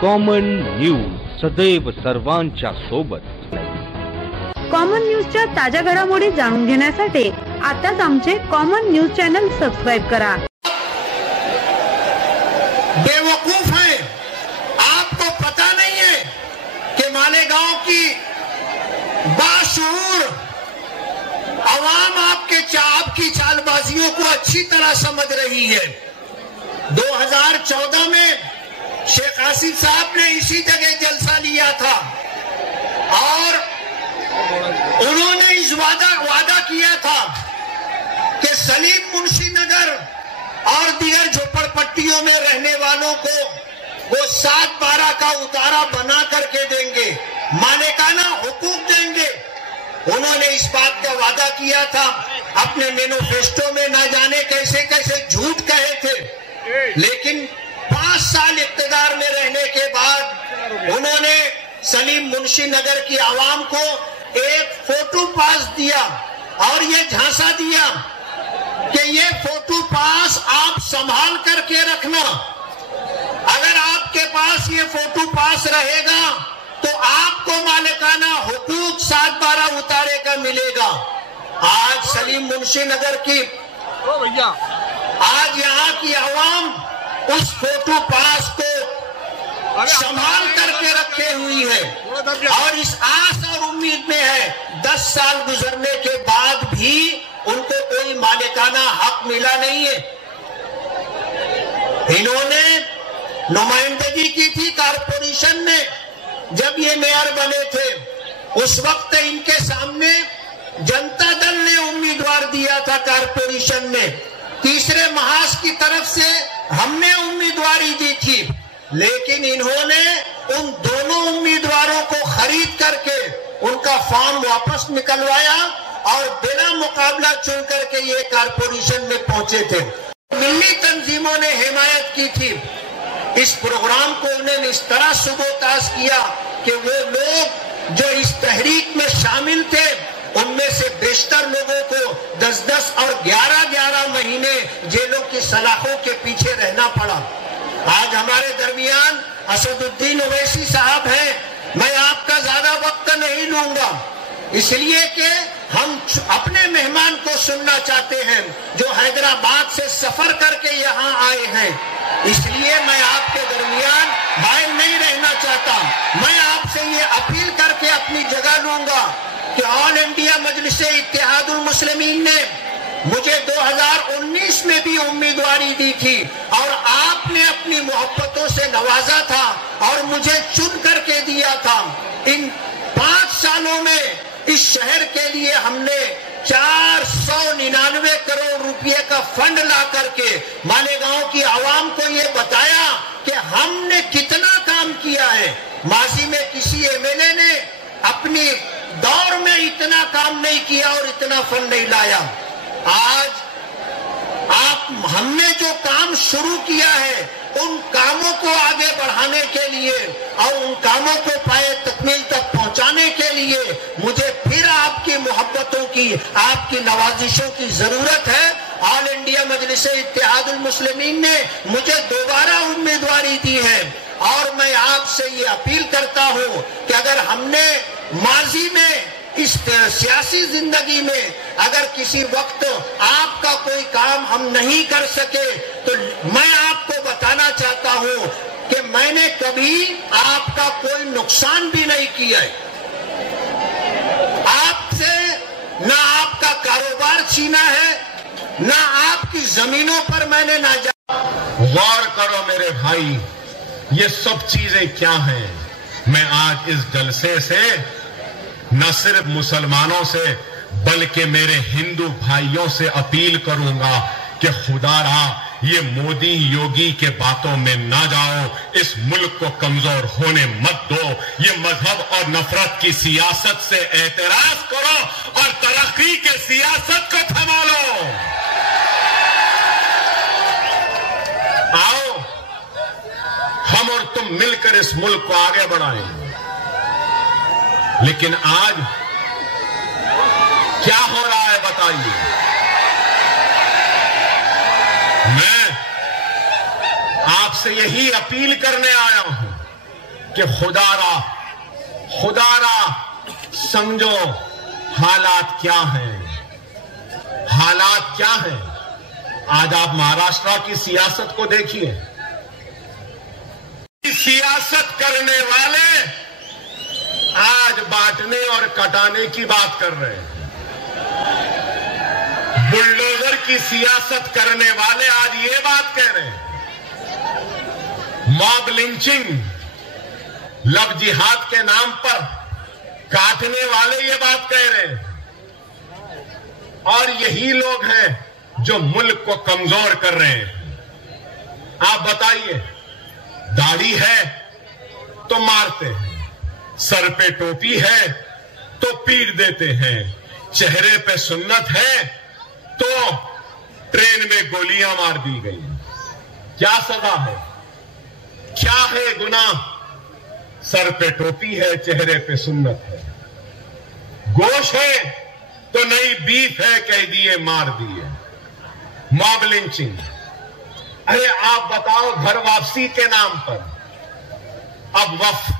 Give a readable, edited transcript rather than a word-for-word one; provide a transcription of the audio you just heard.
Common news, सदैव सर्वांच्या सोबत. कॉमन न्यूजच्या ताज्या घडामोडी जाणून घेण्यासाठी आताच आमचे कॉमन न्यूज चॅनल सबस्क्राइब करा. बेवकूफ है, आपको पता नहीं है कि मालेगांव की बाशऊर अवाम आपकी चालबाजियों को अच्छी तरह समझ रही है. 2014 में शेख आसिफ साहब ने इसी जगह जलसा लिया था और उन्होंने इस वादा किया था कि सलीम मुंशी नगर और दीगर झोपड़पट्टियों में रहने वालों को वो 7/12 का उतारा बना करके देंगे, मालिकाना हुकूक देंगे. उन्होंने इस बात का वादा किया था. अपने मैनिफेस्टो में ना जाने कैसे कैसे झूठ कहे थे, लेकिन 5 साल इक्तदार में रहने के बाद उन्होंने सलीम मुंशी नगर की आवाम को एक फोटो पास दिया और ये झांसा दिया कि ये फोटो पास आप संभाल करके रखना. अगर आपके पास ये फोटो पास रहेगा तो आपको मालिकाना हुकूक 7/12 उतारे का मिलेगा. आज सलीम मुंशी नगर की आज यहाँ की आवाम उस फोटो पास को संभाल करके रखे हुई है और इस आस और उम्मीद में है 10 साल गुजरने के बाद भी उनको कोई मालिकाना हक मिला नहीं है. इन्होंने नुमाइंदगी की थी कारपोरेशन में. जब ये मेयर बने थे उस वक्त इनके सामने जनता दल ने उम्मीदवार दिया था कारपोरेशन में. तीसरे महाज की तरफ से हमने उम्मीदवारी दी थी, लेकिन इन्होंने उन दोनों उम्मीदवारों को खरीद करके उनका फॉर्म वापस निकलवाया और बिना मुकाबला चुन करके ये कारपोरेशन में पहुंचे थे. मिली तंजीमों ने हिमायत की थी. इस प्रोग्राम को उन्होंने इस तरह सुबोताज किया कि वो लोग जो इस तहरीक में शामिल थे उनमें से बेशतर लोगों को 10-10 और 11-11 महीने जेलों की सलाखों के पीछे रहना पड़ा. आज हमारे दरमियान असदुद्दीन ओवैसी साहब हैं. मैं आपका ज्यादा वक्त नहीं लूंगा, इसलिए कि हम अपने मेहमान को सुनना चाहते हैं जो हैदराबाद से सफर करके यहाँ आए हैं. इसलिए मैं आपके दरमियान बाहर नहीं रहना चाहता. मैं आपसे ये अपील करके अपनी जगह लूंगा कि ऑल इंडिया मजलिसे इत्तेहादुल मुस्लिमीन ने मुझे 2019 में भी उम्मीदवारी दी थी और आपने अपनी मोहब्बतों से नवाजा था और मुझे चुन करके दिया था. इन 5 सालों में इस शहर के लिए हमने 499 करोड़ रुपए का फंड ला करके मालेगांव की आवाम को ये बताया कि हमने कितना काम किया है. माजी में किसी एमएलए ने अपनी दौर में इतना काम नहीं किया और इतना फंड नहीं लाया. आज हमने जो काम शुरू किया है उन कामों को आगे बढ़ाने के लिए और उन कामों को पाए तकमील तक पहुंचाने के लिए मुझे फिर आपकी मोहब्बतों की, आपकी नवाजिशों की जरूरत है. ऑल इंडिया मजलिसे इत्तेहादुल मुस्लिमीन ने मुझे दोबारा उम्मीदवारी दी है और मैं आपसे ये अपील करता हूं कि अगर हमने माजी में इस सियासी जिंदगी में अगर किसी वक्त आपका कोई काम हम नहीं कर सके तो मैं आपको बताना चाहता हूं कि मैंने कभी आपका कोई नुकसान भी नहीं किया है. आपसे ना आपका कारोबार छीना है, ना आपकी जमीनों पर मैंने ना गौर करो मेरे भाई, ये सब चीजें क्या हैं. मैं आज इस जलसे से न सिर्फ मुसलमानों से बल्कि मेरे हिंदू भाइयों से अपील करूंगा कि खुदारा ये मोदी योगी के बातों में ना जाओ. इस मुल्क को कमजोर होने मत दो. ये मजहब और नफरत की सियासत से एतराज करो और तरक्की के सियासत को थमा लो. आओ हम और तुम मिलकर इस मुल्क को आगे बढ़ाएं. लेकिन आज क्या हो रहा है बताइए. मैं आपसे यही अपील करने आया हूं कि खुदारा समझो हालात क्या हैं, हालात क्या हैं। आज आप महाराष्ट्र की सियासत को देखिए, सियासत करने वाले आज बांटने और कटाने की बात कर रहे हैं। बुलडोजर की सियासत करने वाले आज ये बात कह रहे हैं। मॉब लिंचिंग, लव जिहाद के नाम पर काटने वाले ये बात कह रहे हैं। और यही लोग हैं जो मुल्क को कमजोर कर रहे हैं। आप बताइए, दाढ़ी है तो मारते हैं, सर पे टोपी है तो पीट देते हैं, चेहरे पे सुन्नत है तो ट्रेन में गोलियां मार दी गई। क्या सजा है, क्या है गुनाह? सर पे टोपी है, चेहरे पे सुन्नत है। गोश है तो नई बीफ है, कह दिए मार दिए। Mob lynching. अरे आप बताओ, घर वापसी के नाम पर अब वक्फ